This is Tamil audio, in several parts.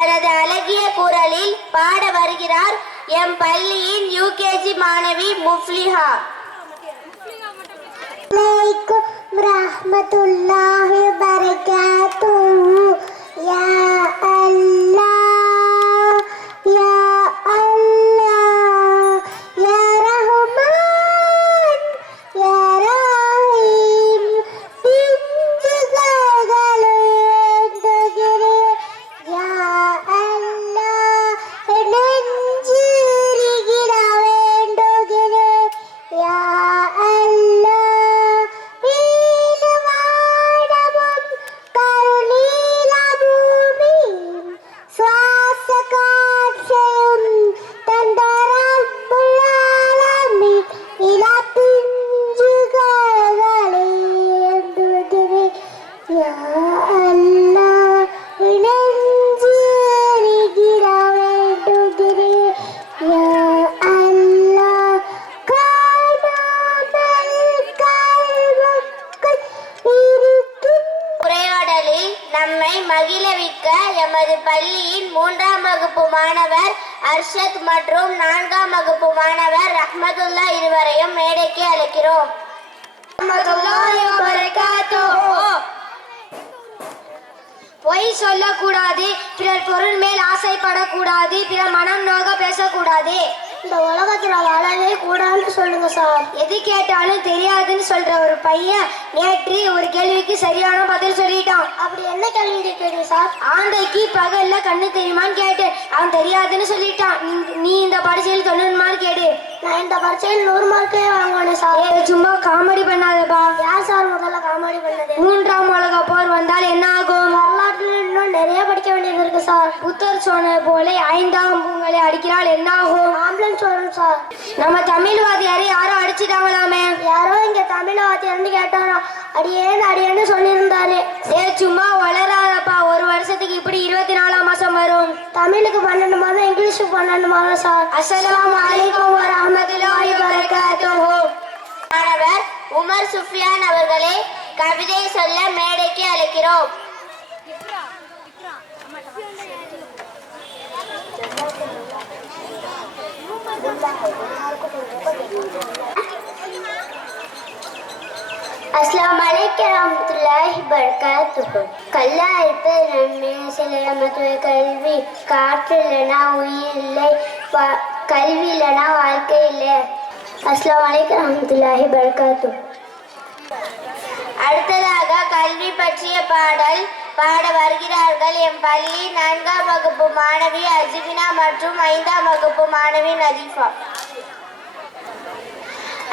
தனது அழகிய குரலில் பாட வருகிறார் எம் பள்ளியின் யூகேஜி மாணவி முஃப்லிஹா. ரஹமத்துல்லாஹி பரகாத்துஹு யா அல் அர்ஷத் மற்றும் நான்காம் வகுப்பு மாணவர் ரஹ்மதுல்லா இருவரையும் மேடைக்கு அழைக்கிறோம். பொய் சொல்லக்கூடாது பிறர் பொருள் மேல் ஆசைப்படக்கூடாது பிற மனம் நோக பேசக்கூடாது. இந்த உலகத்தில் வாழ கூடாதுன்னு சொல்லுங்க சார் எது கேட்டாலும் தெரியாதுன்னு சொல்ற ஒரு பையன் நேற்று ஒரு கேள்விக்கு சரியான பதில் சொல்லிட்டான். அப்படி என்ன கேள்வி கேட்டீங்க சார் ஆந்தைக்கு பகல்ல கண்ணு தெரியுமான்னு கேட்டேன் அவன் தெரியாதுன்னு சொல்லிட்டான். நீ- இந்த பரிசையில் மார்க் கேடு நான் இந்த பரீட்சையில் நூறு மார்க்கே வாங்கணும் சார் சும்மா காமெடி பண்ணாதப்பா. யார் சார் முதல்ல காமெடி பண்ணது? மூன்றாம் உலக போர் வந்தால் என்ன ஆகும்? வரலாம் இன்னும் நிறைய படிக்க வேண்டியது இருக்கு சார் புத்தர் சொன்னது போல ஐந்தாம் பூங்களை அடிக்கிறாள் என்ன ஆகும் ஆம்புலன்ஸ் வரும் சார் நம்ம தமிழ்வாதியாரை யாரும் அடிச்சிட்டாங்களாமே? யாரோ இங்க தமிழ் வாத்தியார்னு கேட்டாராம் அடியேன்னு அடியேன்னு சொல்லியிருந்தாரு. ஏ சும்மா வளராதப்பா. ஒரு வருஷத்துக்கு இப்படி இருபத்தி நாலாம் மாசம் வரும். தமிழுக்கு பன்னெண்டு மாதம் இங்கிலீஷுக்கு பன்னெண்டு மாதம் சார் அஸ்ஸலாமு அலைக்கும் வரஹ்மத்துல்லாஹி வபரகாத்துஹு. மாணவர் உமர் சுஃபியான் அவர்களே கவிதை சொல்ல மேடைக்கு அழைக்கிறோம். அஸ்லாம் வலைக்கம் ரஹமத்துல்லாஹி பரகாத்துஹு கல்லா இருப்பது நன்மை சிலையமத்துவ கல்வி காற்று இல்லைனா உயிர் இல்லை வா- கல்வி இல்லைனா வாழ்க்கை இல்லை அஸ்லாம் வலைக்கம் ரஹமத்துல்லாஹி பரகாத்துஹு அடுத்ததாக கல்வி பற்றிய பாடல் பாட வருகிறார்கள். என் பள்ளி நான்காம் வகுப்பு மாணவி அஜிபினா மற்றும் ஐந்தாம் வகுப்பு மாணவி நதீஃபா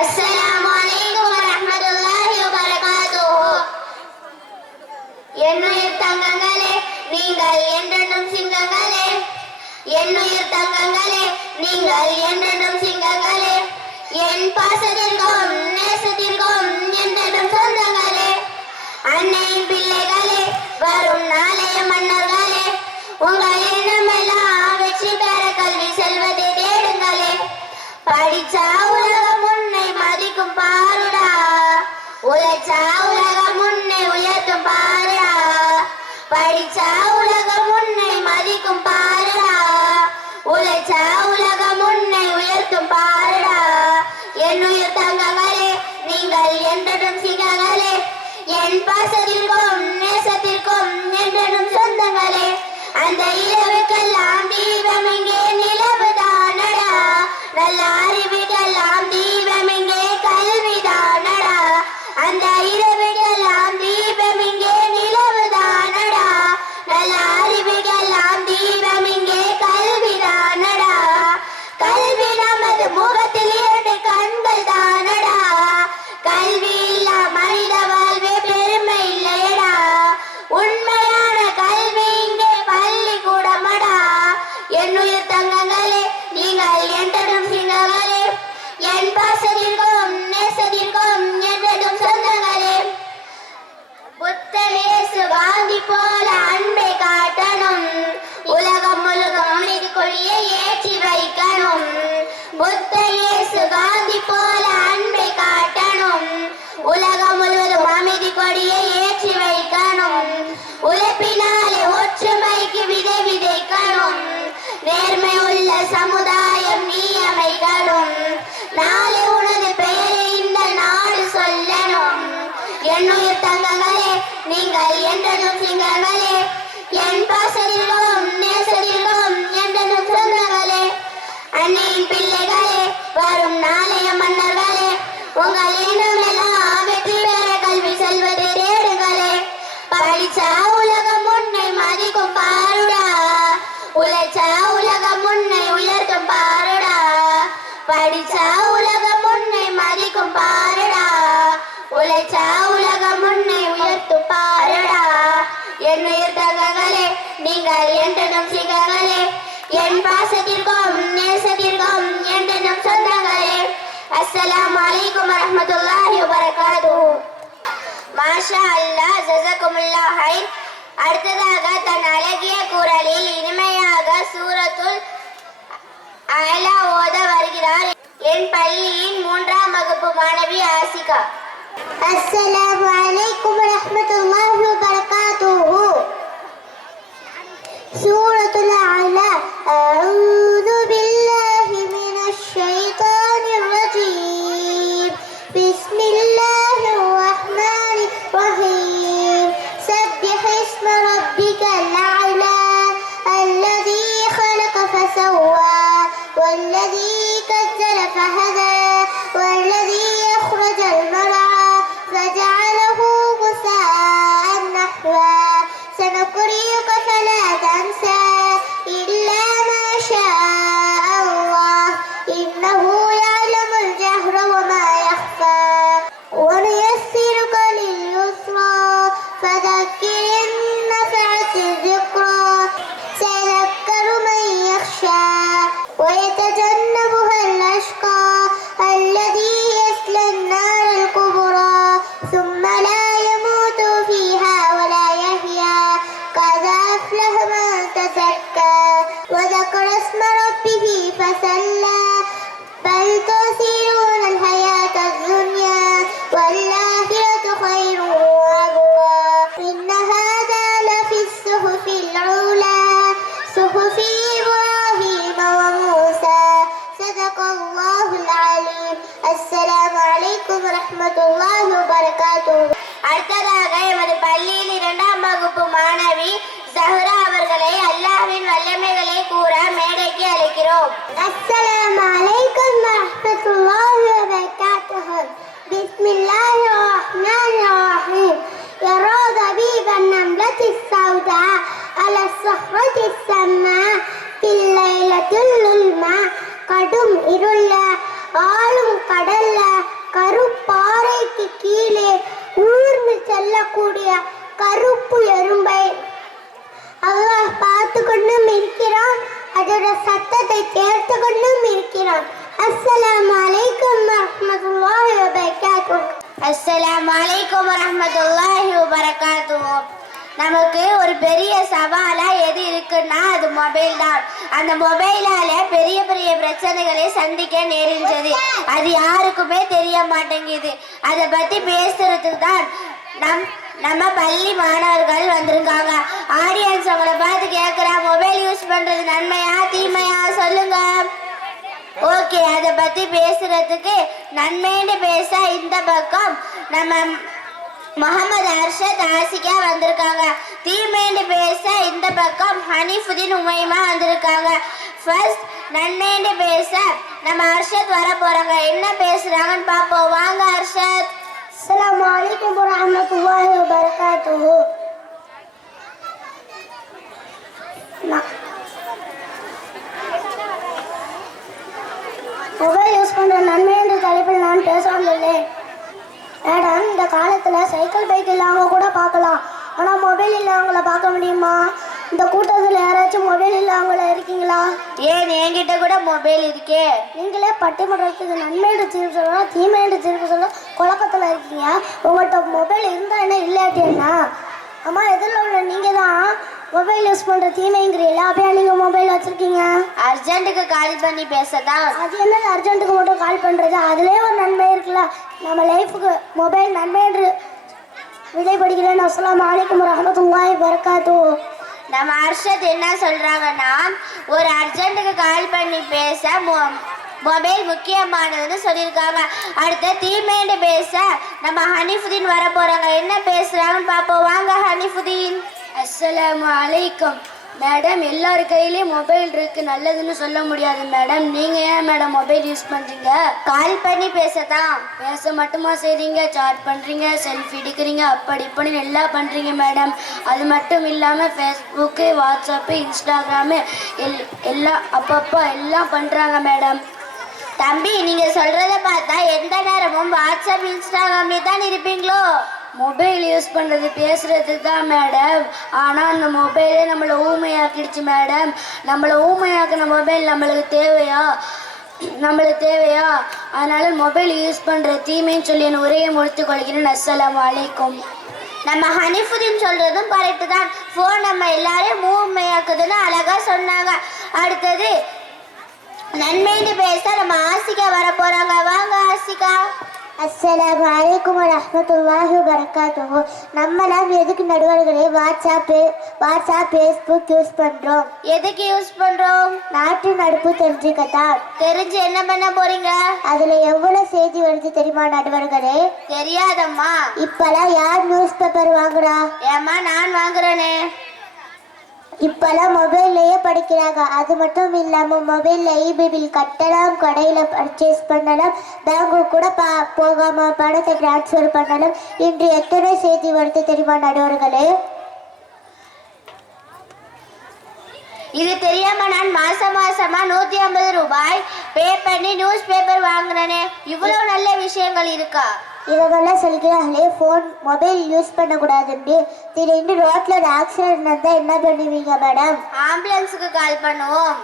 அஸ்ஸலாமு அலைக்கும் வரஹ்மத்துல்லாஹி வபரகாத்துஹு. என்னுயிர் தங்கங்களே நீங்கள் என்றென்றும் சிங்கங்களே. என்னுயிர் தங்கங்களே நீங்கள் என்றென்றும் சிங்கங்களே. என் பாசத்திற்கும் நேசத்திற்கும் என்றென்றும் அன்னையின் பிள்ளைகளே வரும் நாளைய மன்னர்களே உங்கள் இனமெல்லாம் வெற்றி பெற கல்வி செல்வதை தேடுங்களே. படிச்சா உலகம் உன்னை மதிக்கும் பாருடா. உழைச்சா உலகம் உன்னை உயர்த்தும் பாருடா. படிச்சா உலகம் உன்னை மதிக்கும் பாருடா. உழைச்சா உலகம் உன்னை உயர்த்தும் பாருடா. என்னுயிர் தங்கங்களே நீங்கள் என்றும் சிங்கங்களே என் பாசத்திற்கும் நேசத்திற்கும் என்றும் சொந்தங்களே அந்த இரவுக்கெல்லாம் தீபம் இங்கே நிலவுதானடா நல்ல அறிவுக்கெல்லாம் தீபம் இங்கே கல்விதானடா அந்த இரவு என்றனும் சிங்கங்களே என் பாசத்திற்கும் நேசதிர்கோம் நேசதிர்கோம் என்று நம் சொந்தங்களே அஸ்ஸலாம் வலைக்கும் வரமத்துல்லாஹி வபரகாதுஹு மாஷா அல்லாஹ் ஜஸகுமுல்லா ஹைர். அடுத்ததாக தன் அழகிய குரலில் இனிமையாக சூரத்துல் அயலா ஓத வருகிறார் என் பள்ளியின் மூன்றாம் வகுப்பு மாணவி ஆசிகா. அஸ்ஸலாம் வலைக்கும் வரமத்துல்லாஹி வபரகாதுஹு. سورة الأعلى. أعوذ بالله من الشيطان அடுத்ததாக எமது பள்ளியில் இரண்டாம் வகுப்பு மாணவி சஹரா அவர்களை அல்லாஹ்வின் வல்லமைகளை கூற மேடைக்கு அழைக்கிறோம். அஸ்ஸலாமு அலைக்கும் பிஸ்மில்லாஹிர் ரஹ்மானிர் நமக்கு ஒரு பெரிய சவாலா எது இருக்குன்னா அது மொபைல் தான். அந்த மொபைலால பெரிய பெரிய பிரச்சனைகளை சந்திக்க நேரிஞ்சது. அது யாருக்குமே தெரிய மாட்டேங்குது. அதை பத்தி பேசுறதுக்கு தான் நம் நம்ம பள்ளி மாணவர்கள் வந்திருக்காங்க. ஆடியன்ஸ் அவங்கள பார்த்து கேட்குறா மொபைல் யூஸ் பண்றது நன்மையா தீமையா சொல்லுங்க. ஓகே அதை பத்தி பேசுறதுக்கு நன்மைன்னு பேச இந்த பக்கம் நம்ம முகமது அர்ஷத் ஆசிகா வந்திருக்காங்க. தீமேண்டு பேச இந்த பக்கம் ஹனிஃபுதீன் உமைமா வந்திருக்காங்க. ஃபர்ஸ்ட் நன்மேண்டு பேச நம்ம அர்ஷத் வர போறாங்க என்ன பேசுறாங்கன்னு பார்ப்போம். வாங்க அர்ஷத். அஸ்லாம் வலைக்கம் வரமத்துல்லாஹி வபரகாத்துஹு. மொபைல் யூஸ் பண்ணுற நன்மை என்ற தலைப்பில் நான் பேச வந்துள்ளேன். மேடம் இந்த காலத்தில் சைக்கிள் பைக் இல்லாம கூட பார்க்கலாம். ஆனால் மொபைல் இல்லாதவங்கள பார்க்க முடியுமா? இந்த கூட்டத்தில் யாராச்சும் மொபைல் இல்லாதவங்கள இருக்கீங்களா? ஏன் என்கிட்ட கூட மொபைல் இருக்கே? நீங்களே பட்டிமன்றத்துக்கு நன்மையோட தீர்ப்பு சொல்லலாம் தீமையோட தீர்ப்பு சொல்ல குழப்பத்தில் இருக்கீங்க. உங்கள்கிட்ட மொபைல் இருந்தா என்ன இல்லாட்டி என்ன? அம்மா எதிரில் உள்ள நீங்கள் தான் மொபைல் யூஸ் பண்ணுற தீமைங்கிறீங்களா அப்படியே நீங்கள் மொபைல் வச்சுருக்கீங்க. அர்ஜென்ட்டுக்கு கால் பண்ணி பேசதான். அது என்ன அர்ஜென்ட்டுக்கு மட்டும் கால் பண்ணுறது அதுலேயே ஒரு நன்மை இருக்குல்ல. நம்ம லைஃபுக்கு மொபைல் நன்மை என்று விடைபடுகிறேன். அஸ்ஸலாமு அலைக்கும் வரஹ்மத்துல்லாஹி வரகாத்து நம்ம அர்ஷத் என்ன சொல்றாங்கன்னா ஒரு அர்ஜென்ட்டுக்கு கால் பண்ணி பேச மொ- மொபைல் முக்கியமானதுன்னு சொல்லியிருக்காங்க. அடுத்து தீமைன்னு பேச நம்ம ஹனிஃபுதீன் வர போறாங்க என்ன பேசுறாங்கன்னு பார்ப்போம். வாங்க ஹனிஃபுதீன். அஸ்ஸலாமு அலைக்கும். மேடம் எல்லார் கையிலயும் மொபைல் இருக்கு. நல்லதுன்னு சொல்ல முடியாது மேடம். நீங்க ஏன் மேடம் மொபைல் யூஸ் பண்றீங்க? கால் பண்ணி பேசத்தான் பேச மட்டுமா செய்றீங்க? சாட் பண்றீங்க? செல்ஃபி எடுக்கிறீங்க? அப்படி இப்படின்னு எல்லாம் பண்றீங்க மேடம். அது மட்டும் இல்லாம ஃபேஸ்புக்கு வாட்ஸ்அப்பு இன்ஸ்டாகிராமு எல் எல்லாம் அப்பப்போ எல்லாம் பண்றாங்க மேடம். தம்பி நீங்க சொல்றத பார்த்தா எந்த நேரமும் வாட்ஸ்அப் இன்ஸ்டாகிராம்ல தான் இருப்பீங்களோ? மொபைல் யூஸ் பண்ணுறது பேசுறது தான் மேடம் ஆனால் அந்த மொபைலே நம்மளை ஊமையாக்கிடுச்சு மேடம் நம்மளை ஊமையாக்கின மொபைல் நம்மளுக்கு தேவையா? நம்மளுக்கு தேவையா? அதனால மொபைல் யூஸ் பண்ணுற தீமைன்னு சொல்லி என் உரையை முடித்து கொள்கிறேன். அஸ்லாம் வலைக்கும் நம்ம ஹனிஃபுதீன் சொல்கிறதும் கரெக்டு தான். ஃபோன் நம்ம எல்லாரையும் மூவ்மையாக்குதுன்னு அழகாக சொன்னாங்க. அடுத்தது நன்மைன்னு பேச நம்ம ஆசிகா வர போகிறாங்க வாங்க ஆசிகா. அஸ்ஸலாமு அலைக்கும் வரஹ்மத்துல்லாஹி வபரகாத்துஹு. நம்மலாம் எதுக்கு நடுவர்களே வாட்ஸ்அப்பு வாட்ஸ்அப் ஃபேஸ்புக் யூஸ் பண்ணுறோம் எதுக்கு யூஸ் பண்றோம்? நாட்டு நடப்பு தெரிஞ்சுக்கத்தான் தெரிஞ்சு என்ன பண்ண போறீங்க? அதில் எவ்வளோ செய்தி வருது தெரியுமா நடுவர்களே? தெரியாதம்மா. இப்போல்லாம் யார் நியூஸ் பேப்பர் வாங்குறா? ஏம்மா நான் வாங்குறேனே. இப்போல்லாம் மொபைல்லையே படிக்கிறாங்க. அது மட்டும் இல்லாமல் மொபைலில் இபி கட்டலாம் கடையில் பர்ச்சேஸ் பண்ணலாம் பேங்க்கு கூட பா போகாமல் பணத்தை ட்ரான்ஸ்ஃபர் பண்ணலாம். இன்று எத்தனை செய்தி வருது தெரியுமா நடுவர்களே? இது தெரியாம நான் மாச மாசமா நூத்தி ஐம்பது ரூபாய் பே பண்ணி நியூஸ் பேப்பர் வாங்குறேனே இவ்வளவு நல்ல விஷயங்கள் இருக்கா? இவங்கெல்லாம் சொல்கிறாங்களே ஃபோன் மொபைல் யூஸ் பண்ணக்கூடாதுன்னு திடீர்னு ரோட்டில் ஒரு ஆக்சிடென்ட் வந்தால் என்ன பண்ணுவீங்க மேடம் ஆம்புலன்ஸுக்கு கால் பண்ணுவோம்.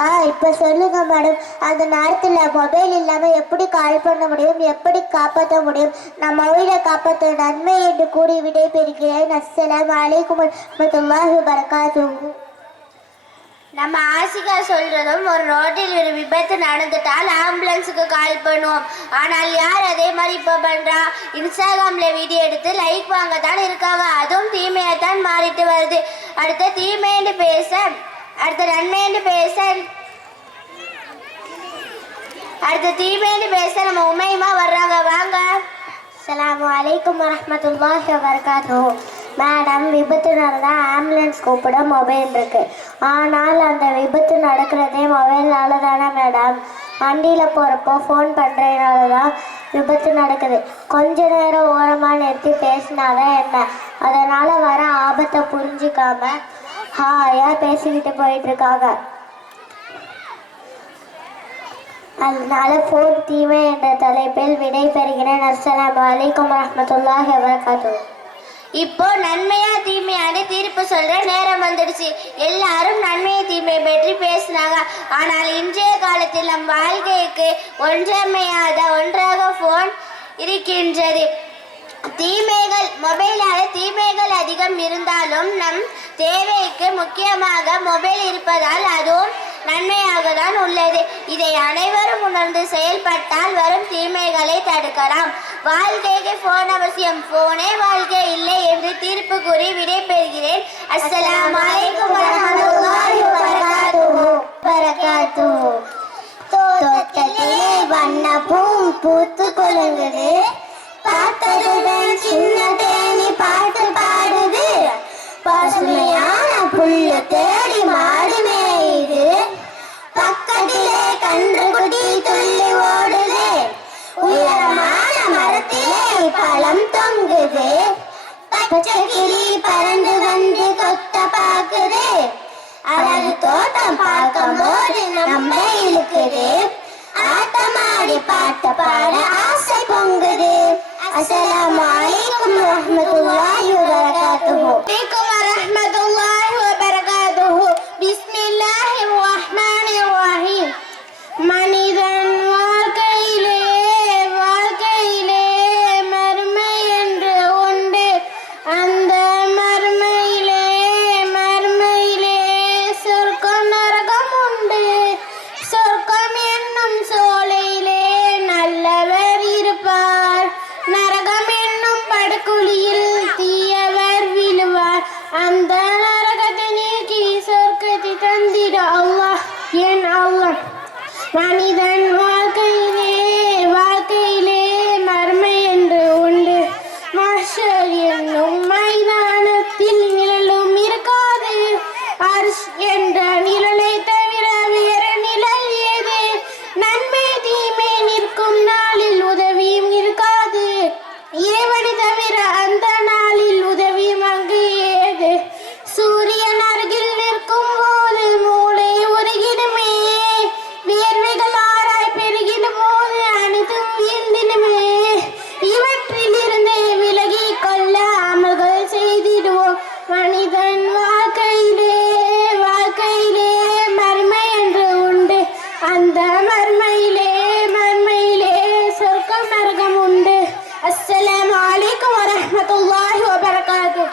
ஆ இப்போ சொல்லுங்க மேடம் அந்த நேரத்தில் மொபைல் இல்லாமல் எப்படி கால் பண்ண முடியும் எப்படி காப்பாற்ற முடியும்? நம்ம உயிரை காப்பாற்ற நன்மை என்று கூறி விடை பெறுகிறேன். அஸ்ஸலாமு அலைக்கும் வரஹ்மத்துல்லாஹி வபரகாத்துஹு. நம்ம ஆசிகா சொல்றதும் ஒரு ரோட்டில் ஒரு விபத்து நடந்துட்டால் ஆம்புலன்ஸுக்கு கால் பண்ணுவோம். ஆனால் யார் அதே மாதிரி இப்போ பண்றா? இன்ஸ்டாகிராம்ல வீடியோ எடுத்து லைக் வாங்க தான் இருக்காங்க அதுவும் தீமையை தான் மாறிட்டு வருது. அடுத்த தீமைன்னு பேச அடுத்த நன்மைன்னு பேச அடுத்த தீமைன்னு பேச நம்ம உண்மையுமா வர்றாங்க. வாங்க. அலாம் வலைக்கம் வரஹ்மத்துல்லாஹி வபரகாத்துஹு. மேடம் விபத்து நடந்தால் ஆம்புலன்ஸ் கூப்பிட மொபைல் இருக்கு. ஆனால் அந்த விபத்து நடக்கிறதே மொபைல்னால தானே மேடம் வண்டியில் போகிறப்போ ஃபோன் பண்ணுறதுனால தான் விபத்து நடக்குது. கொஞ்ச நேரம் ஓரமாக நிறுத்தி பேசினாதான் என்ன? அதனால் வர ஆபத்தை புரிஞ்சிக்காம ஹாயாக பேசிக்கிட்டு போயிட்டுருக்காங்க. அதனால ஃபோன் தீமை என்ற தலைப்பில் விடை பெறுகிறேன் அஸ்ஸலாமு அலைக்கும் வரஹ்மத்துல்லாஹி வபரகாத்துஹு. இப்போ நன்மையா தீமையான்னு தீர்ப்பு சொல்ற நேரம் வந்துடுச்சு. எல்லாரும் நன்மையை தீமையை பற்றி பேசினாங்க. ஆனால் இன்றைய காலத்தில் நம் வாழ்க்கைக்கு ஒன்றமையாத ஒன்றாக போன் இருக்கின்றது. தீமைகள் மொபைலால தீமைகள் அதிகம் இருந்தாலும் நம் தேவைக்கு முக்கியமாக மொபைல் இருப்பதால் அதுவும் நன்மையாக தான் உள்ளது. இதை அனைவரும் உணர்ந்து செயல்பட்டால் வரும் தீமைகளை தடுக்கலாம். வாழ்க்கைக்கு போன் அவசியம். போனே வாழ்க்கை இல்லை என்று தீர்ப்பு கூறி விடை பெறுகிறேன் அஸ்லாம் வரஹ்மத்துல்லாஹி வபரகாத்துஹு. வரகாத்துஹு தோட்டத்திலே வண்ண பூம் பூத்து கொழுங்குது பார்த்ததுடன் சின்ன பச்சை பறந்து வந்து கொத்த பாக்குது. அழகு தோட்டம் பார்க்கும் போது நம்ம இழுக்குது. ஆட்டமாடி பாட்டு பாட ஆசை பொங்குது. அஸ்ஸலாமு அலைக்கும் வரஹ்மத்துல்லாஹி வபரகாத்துஹு മന്ദമർമ്മയിലെ മർമ്മയിലെ സ്വർഗം നരകമുണ്ട്. അസ്സലാമലൈക്കും വറഹമത്തല്ലാഹി വബർക്കാത്തു